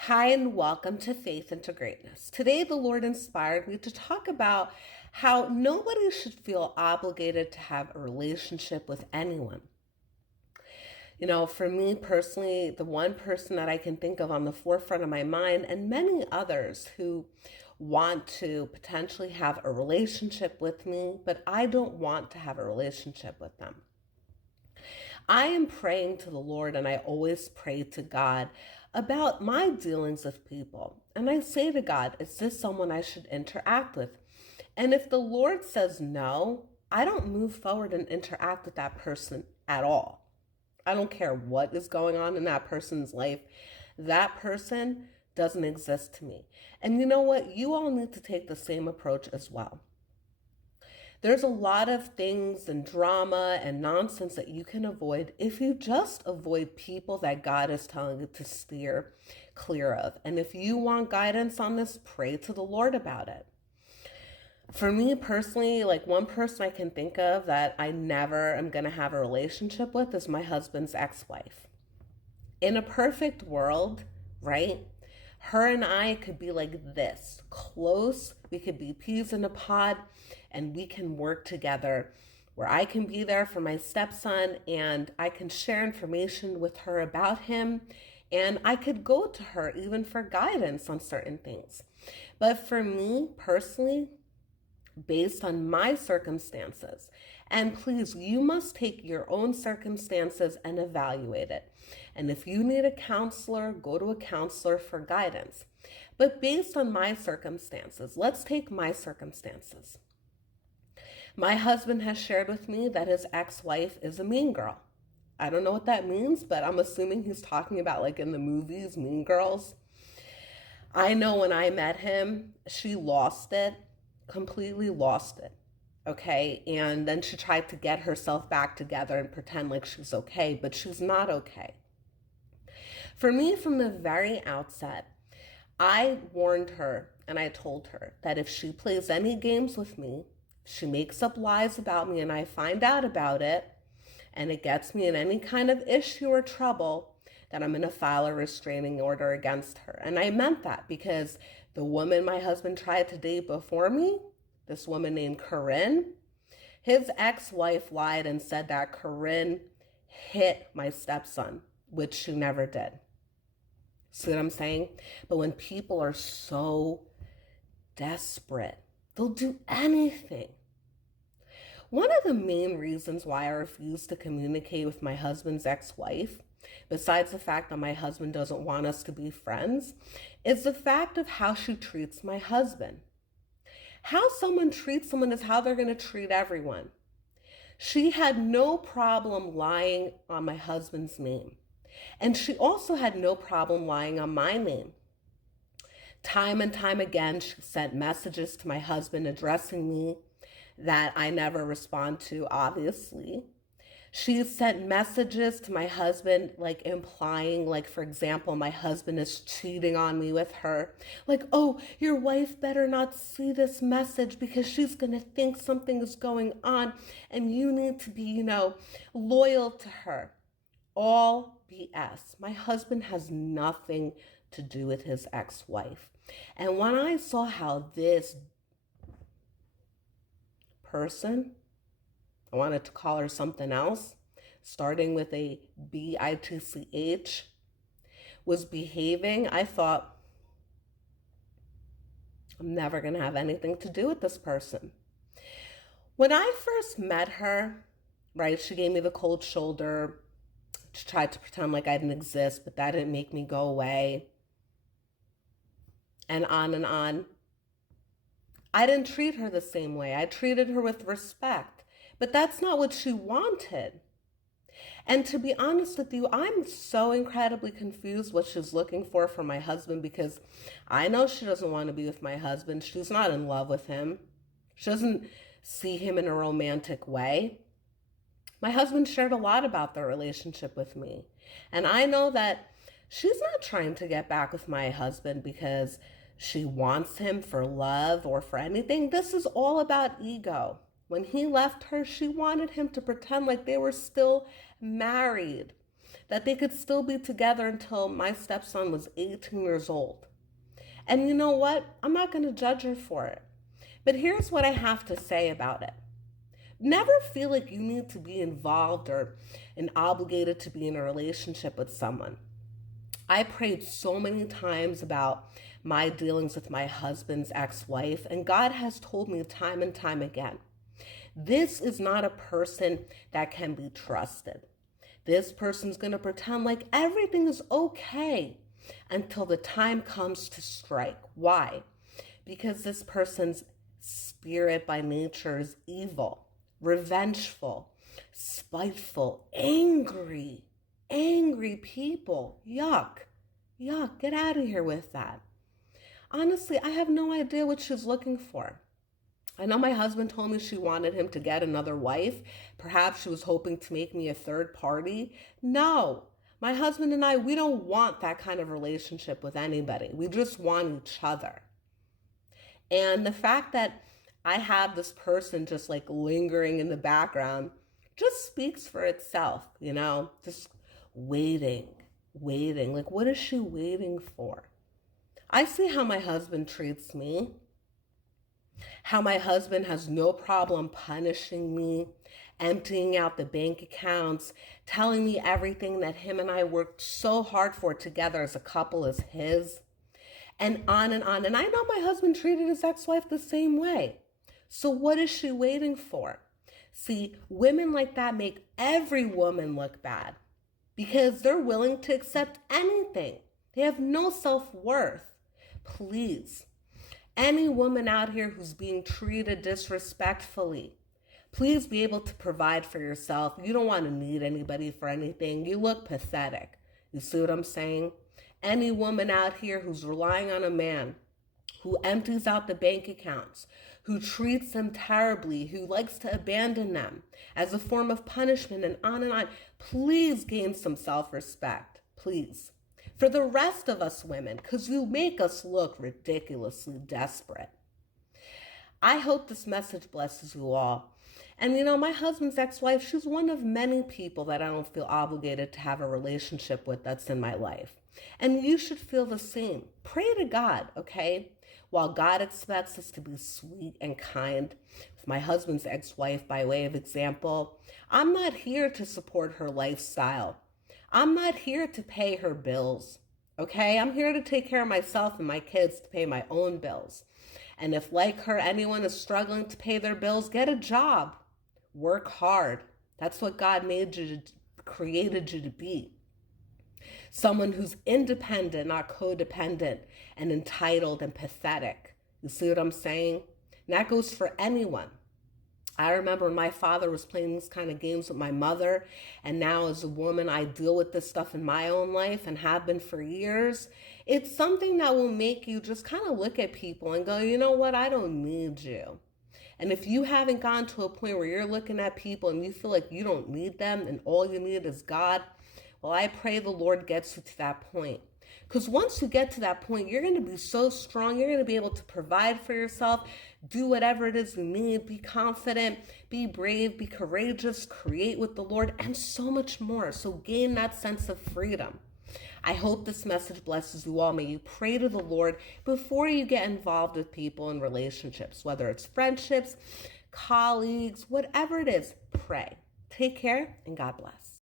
Hi, and welcome to Faith into Greatness. Today, the Lord inspired me to talk about how nobody should feel obligated to have a relationship with anyone. For me personally, the one person that I can think of on the forefront of my mind, and many others who want to potentially have a relationship with me, but I don't want to have a relationship with them. I am praying to the Lord, and I always pray to God about my dealings with people. And I say to God, is this someone I should interact with? And if the Lord says no, I don't move forward and interact with that person at all. I don't care what is going on in that person's life. That person doesn't exist to me. And you know what? You all need to take the same approach as well. There's a lot of things and drama and nonsense that you can avoid if you just avoid people that God is telling you to steer clear of. And if you want guidance on this, pray to the Lord about it. For me personally, like one person I can think of that I never am going to have a relationship with is my husband's ex-wife. In a perfect world, right? Her and I could be like this, close. We could be peas in a pod, and we can work together where I can be there for my stepson and I can share information with her about him, and I could go to her even for guidance on certain things. But for me personally, based on my circumstances. And please, you must take your own circumstances and evaluate it. And if you need a counselor, go to a counselor for guidance. But based on my circumstances, let's take my circumstances. My husband has shared with me that his ex-wife is a mean girl. I don't know what that means, but I'm assuming he's talking about like in the movies, Mean Girls. I know when I met him, she lost it. Completely lost it. Okay. And then she tried to get herself back together and pretend like she's okay, but she's not okay. For me, from the very outset, I warned her and I told her that if she plays any games with me, she makes up lies about me and I find out about it and it gets me in any kind of issue or trouble, that I'm going to file a restraining order against her. And I meant that because the woman my husband tried to date before me, this woman named Corinne, his ex-wife lied and said that Corinne hit my stepson, which she never did. See what I'm saying? But when people are so desperate, they'll do anything. One of the main reasons why I refuse to communicate with my husband's ex-wife, besides the fact that my husband doesn't want us to be friends, is the fact of how she treats my husband. How someone treats someone is how they're going to treat everyone. She had no problem lying on my husband's name. And she also had no problem lying on my name. Time and time again, she sent messages to my husband addressing me that I never respond to, obviously. She sent messages to my husband, like implying, like, for example, my husband is cheating on me with her. Like, oh, your wife better not see this message because she's going to think something is going on and you need to be, loyal to her. All BS. My husband has nothing to do with his ex-wife. And when I saw how this person, I wanted to call her something else, starting with a bitch, was behaving, I thought, I'm never going to have anything to do with this person. When I first met her, right, she gave me the cold shoulder. She tried to pretend like I didn't exist, but that didn't make me go away. And on and on. I didn't treat her the same way. I treated her with respect. But that's not what she wanted. And to be honest with you, I'm so incredibly confused what she's looking for from my husband, because I know she doesn't want to be with my husband. She's not in love with him. She doesn't see him in a romantic way. My husband shared a lot about their relationship with me. And I know that she's not trying to get back with my husband because she wants him for love or for anything. This is all about ego. When he left her, she wanted him to pretend like they were still married. that they could still be together until my stepson was 18 years old. And you know what? I'm not going to judge her for it. But here's what I have to say about it. Never feel like you need to be involved or obligated to be in a relationship with someone. I prayed so many times about my dealings with my husband's ex-wife, and God has told me time and time again, this is not a person that can be trusted. This person's going to pretend like everything is okay until the time comes to strike. Why? Because this person's spirit by nature is evil, revengeful, spiteful, angry people. Yuck. Get out of here with that. Honestly, I have no idea what she's looking for. I know my husband told me she wanted him to get another wife. Perhaps she was hoping to make me a third party. No, my husband and I, we don't want that kind of relationship with anybody. We just want each other. And the fact that I have this person just like lingering in the background just speaks for itself, just waiting. Like, what is she waiting for? I see how my husband treats me. How my husband has no problem punishing me, emptying out the bank accounts, telling me everything that him and I worked so hard for together as a couple is his, and on and on. And I know my husband treated his ex-wife the same way. So what is she waiting for? See, women like that make every woman look bad because they're willing to accept anything. They have no self-worth. Please. Any woman out here who's being treated disrespectfully, please be able to provide for yourself. You don't want to need anybody for anything. You look pathetic. You see what I'm saying? Any woman out here who's relying on a man, who empties out the bank accounts, who treats them terribly, who likes to abandon them as a form of punishment and on, please gain some self-respect. Please. For the rest of us women, because you make us look ridiculously desperate. I hope this message blesses you all. And my husband's ex-wife, she's one of many people that I don't feel obligated to have a relationship with that's in my life. And you should feel the same. Pray to God, okay? While God expects us to be sweet and kind, with my husband's ex-wife, by way of example, I'm not here to support her lifestyle. I'm not here to pay her bills, okay? I'm here to take care of myself and my kids, to pay my own bills. And if, like her, anyone is struggling to pay their bills, get a job. Work hard. That's what God created you to be. Someone who's independent, not codependent, and entitled and pathetic. You see what I'm saying? And that goes for anyone. I remember my father was playing these kind of games with my mother, and now as a woman, I deal with this stuff in my own life and have been for years. It's something that will make you just kind of look at people and go, you know what, I don't need you. And if you haven't gone to a point where you're looking at people and you feel like you don't need them and all you need is God, well, I pray the Lord gets you to that point. Because once you get to that point, you're going to be so strong. You're going to be able to provide for yourself, do whatever it is you need, be confident, be brave, be courageous, create with the Lord, and so much more. So gain that sense of freedom. I hope this message blesses you all. May you pray to the Lord before you get involved with people in relationships, whether it's friendships, colleagues, whatever it is, pray. Take care and God bless.